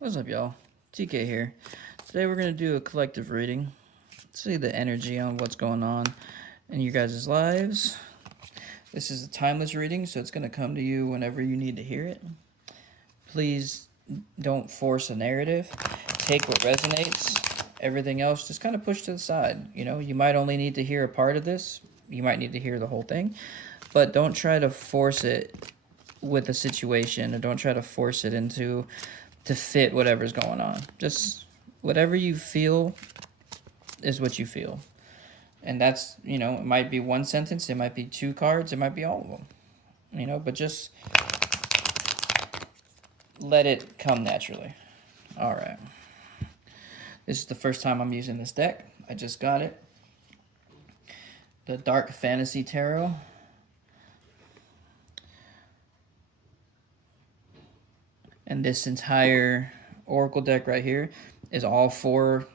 What's up, y'all? TK here. Today we're going to do a collective reading. See the energy on what's going on in your guys' lives. This is a timeless reading, so it's going to come to you whenever you need to hear it. Please don't force a narrative. Take what resonates. Everything else just kind of push to the side. You know, you might only need to hear a part of this. You might need to hear the whole thing. But don't try to force it with a situation, or don't try to force it into to fit whatever's going on. Just whatever you feel is what you feel. And that's, it might be one sentence, it might be two cards, it might be all of them. But just let it come naturally. All right. This is the first time I'm using this deck. I just got it. The Dark Fantasy Tarot. And this entire Oracle deck right here is all 4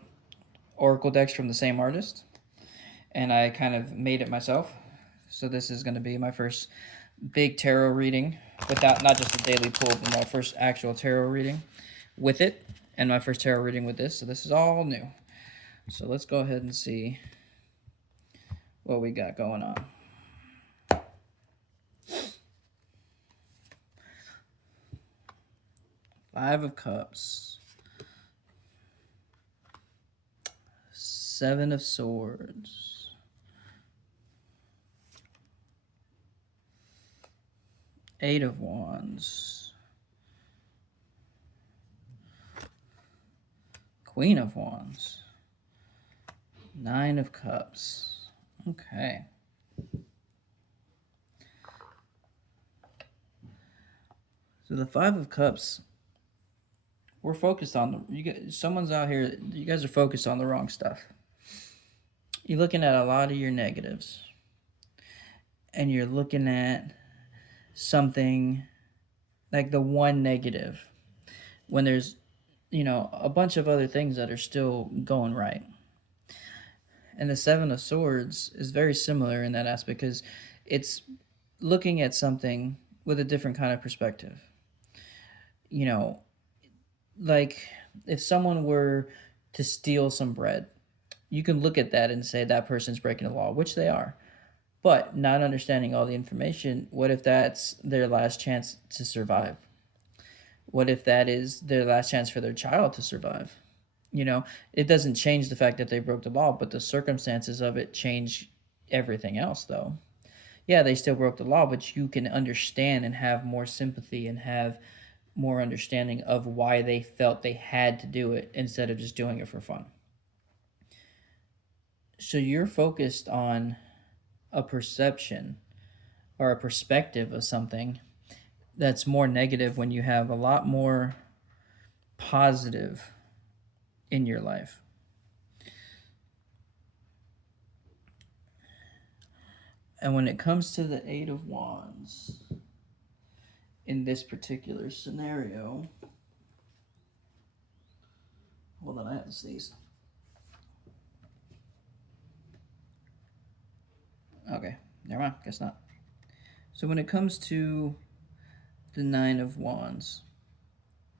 Oracle decks from the same artist. And I kind of made it myself. So this is going to be my first big tarot reading without, not just a daily pull, but my first actual tarot reading with it, and my first tarot reading with this. So this is all new. So let's go ahead and see what we got going on. Five of Cups. 7 of Swords. Eight of Wands. Queen of Wands. 9 of Cups. Okay. So the 5 of Cups, we're focused on someone's out here, you guys are focused on the wrong stuff. You're looking at a lot of your negatives. And you're looking at something like the one negative when there's, a bunch of other things that are still going right. And the 7 of Swords is very similar in that aspect because it's looking at something with a different kind of perspective. Like if someone were to steal some bread, you can look at that and say that person's breaking the law, which they are. But not understanding all the information, what if that's their last chance to survive? What if that is their last chance for their child to survive? It doesn't change the fact that they broke the law, but the circumstances of it change everything else, though. Yeah, they still broke the law, but you can understand and have more sympathy and have more understanding of why they felt they had to do it instead of just doing it for fun. So you're focused on a perception or a perspective of something that's more negative when you have a lot more positive in your life. And when it comes to the 8 of Wands, in this particular scenario, hold on, I have to sneeze. Okay, never mind, guess not. So when it comes to the 9 of Wands,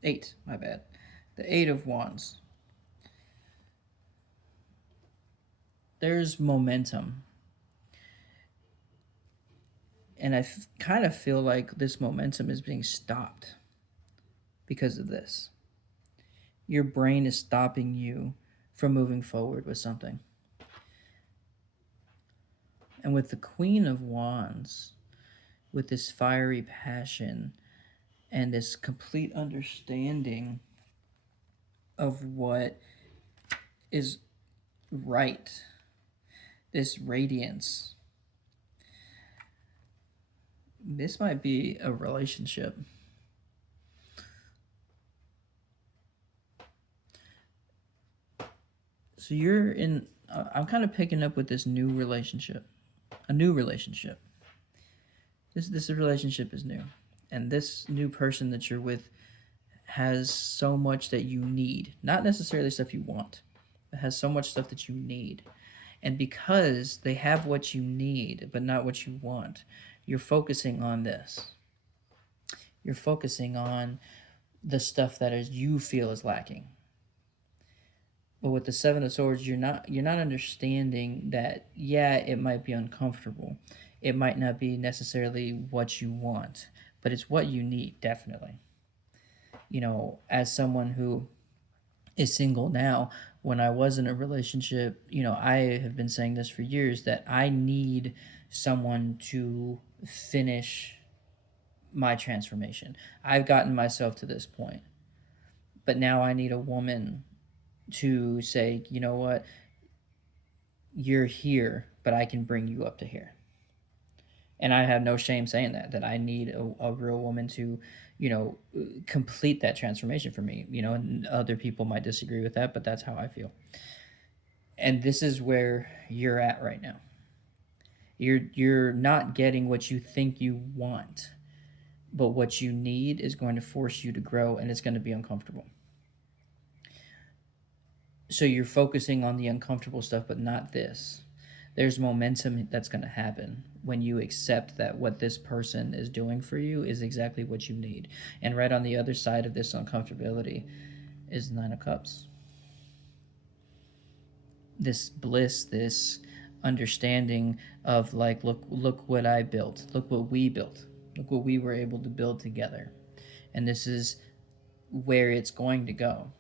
8, my bad, the 8 of Wands, there's momentum. And I kind of feel like this momentum is being stopped because of this. Your brain is stopping you from moving forward with something. And with the Queen of Wands, with this fiery passion and this complete understanding of what is right, this radiance, this might be a relationship. So you're in, I'm kind of picking up with this new relationship, a new relationship. This relationship is new. And this new person that you're with has so much that you need, not necessarily stuff you want, but has so much stuff that you need. And because they have what you need, but not what you want, you're focusing on this. You're focusing on the stuff that is you feel is lacking. But with the Seven of Swords, you're not understanding that, yeah, it might be uncomfortable. It might not be necessarily what you want, but it's what you need, definitely. As someone who is single now, when I was in a relationship, I have been saying this for years, that I need someone to finish my transformation. I've gotten myself to this point, but now I need a woman to say, you know what, you're here, but I can bring you up to here. And I have no shame saying that I need a real woman to, complete that transformation for me. And other people might disagree with that, but that's how I feel. And this is where you're at right now. You're not getting what you think you want, but what you need is going to force you to grow, and it's going to be uncomfortable. So you're focusing on the uncomfortable stuff, but not this. There's momentum that's going to happen when you accept that what this person is doing for you is exactly what you need. And right on the other side of this uncomfortability is the Nine of Cups. This bliss, this understanding of, like, look what I built, look what we built, look what we were able to build together, and this is where it's going to go.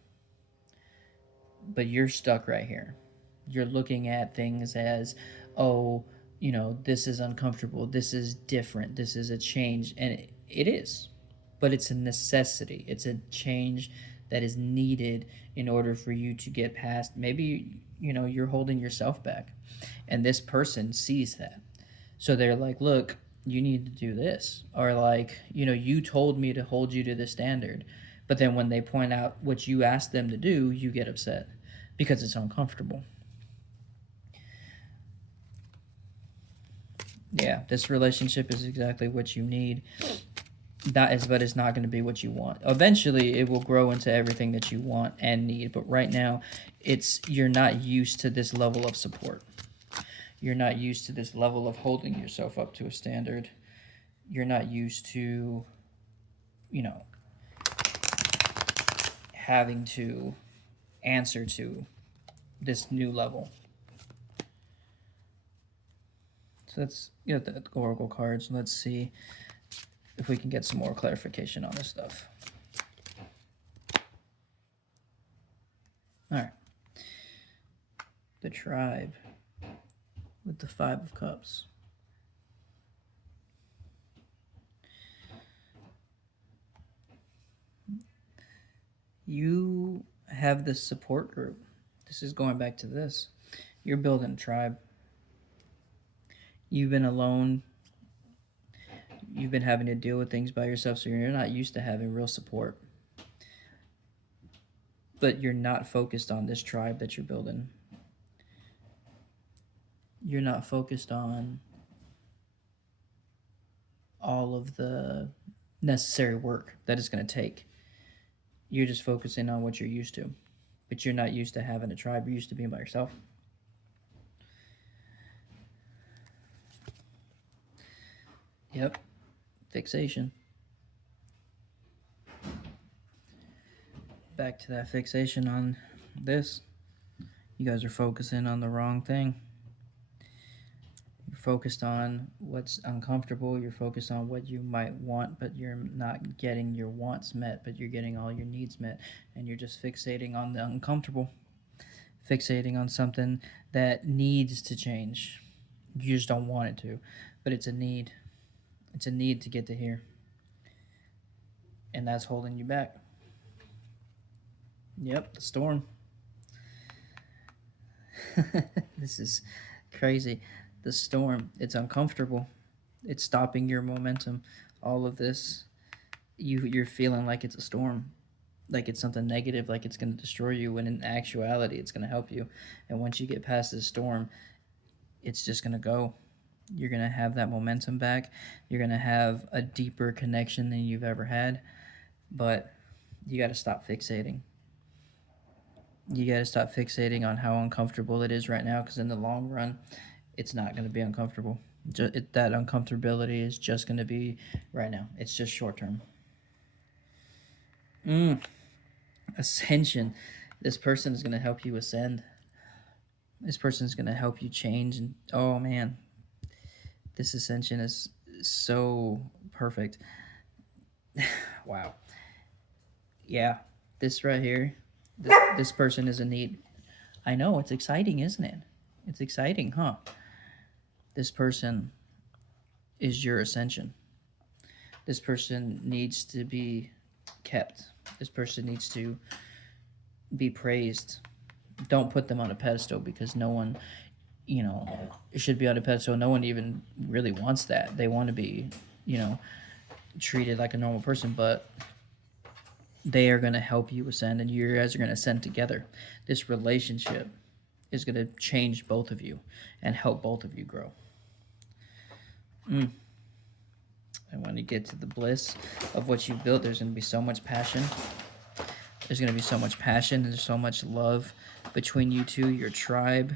But you're stuck right here. You're looking at things as, oh, this is uncomfortable, this is different, this is a change, and it is, but it's a necessity. It's a change that is needed in order for you to get past, maybe, you're holding yourself back, and this person sees that. So they're like, look, you need to do this, or like, you told me to hold you to the standard, but then when they point out what you asked them to do, you get upset because it's uncomfortable. Yeah, this relationship is exactly what you need. But it's not going to be what you want. Eventually, it will grow into everything that you want and need. But right now, you're not used to this level of support. You're not used to this level of holding yourself up to a standard. You're not used to, having to answer to this new level. So let's get the Oracle cards. Let's see if we can get some more clarification on this stuff. All right. The tribe with the Five of Cups. You have this support group. This is going back to this. You're building a tribe. You've been alone. You've been having to deal with things by yourself, so you're not used to having real support. But you're not focused on this tribe that you're building. You're not focused on all of the necessary work that it's going to take. You're just focusing on what you're used to. But you're not used to having a tribe. You're used to being by yourself. Yep. Fixation. Back to that fixation on this. You guys are focusing on the wrong thing. You're focused on what's uncomfortable. You're focused on what you might want, but you're not getting your wants met, but you're getting all your needs met. And you're just fixating on the uncomfortable. Fixating on something that needs to change. You just don't want it to, but it's a need. It's a need to get to here. And that's holding you back. Yep, the storm. This is crazy. The storm, it's uncomfortable. It's stopping your momentum. All of this, you're feeling like it's a storm, like it's something negative, like it's going to destroy you, when in actuality it's going to help you. And once you get past this storm, it's just going to go. You're going to have that momentum back. You're going to have a deeper connection than you've ever had. But you got to stop fixating. You got to stop fixating on how uncomfortable it is right now, because in the long run, it's not going to be uncomfortable. That uncomfortability is just going to be right now. It's just short term. Ascension. This person is going to help you ascend. This person is going to help you change. And oh man, this ascension is so perfect. Wow. Yeah, this right here, this person is in need. I know, it's exciting, isn't it? It's exciting, huh? This person is your ascension. This person needs to be kept. This person needs to be praised. Don't put them on a pedestal, because no one, should be on a pedestal. No one even really wants that. They want to be, treated like a normal person, but they are going to help you ascend, and you guys are going to ascend together. This relationship is going to change both of you and help both of you grow. And when you get to the bliss of what you built, there's going to be so much passion. There's going to be so much passion. There's so much love between you two. Your tribe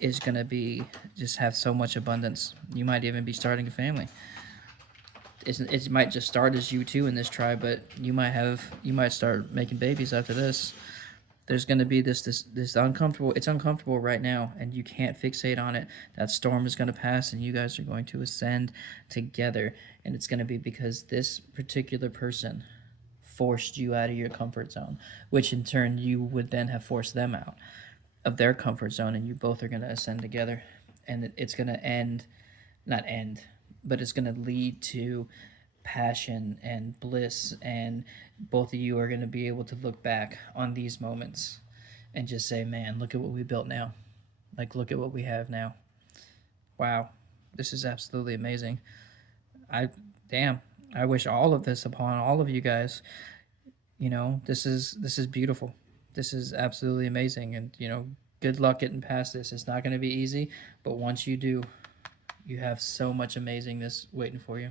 is going to be just have so much abundance. You might even be starting a family. It might just start as you two in this tribe, but you might start making babies after this. There's going to be this uncomfortable. It's uncomfortable right now, and you can't fixate on it. That storm is going to pass, and you guys are going to ascend together. And it's going to be because this particular person forced you out of your comfort zone, which in turn you would then have forced them out of their comfort zone, and you both are going to ascend together. And it's going to not end, but it's going to lead to passion and bliss, and both of you are going to be able to look back on these moments and just say, man, look at what we built now. Like, look at what we have now. Wow, this is absolutely amazing. I wish all of this upon all of you guys. This is beautiful. This is absolutely amazing, and good luck getting past this. It's not going to be easy, but once you do, you have so much amazingness waiting for you.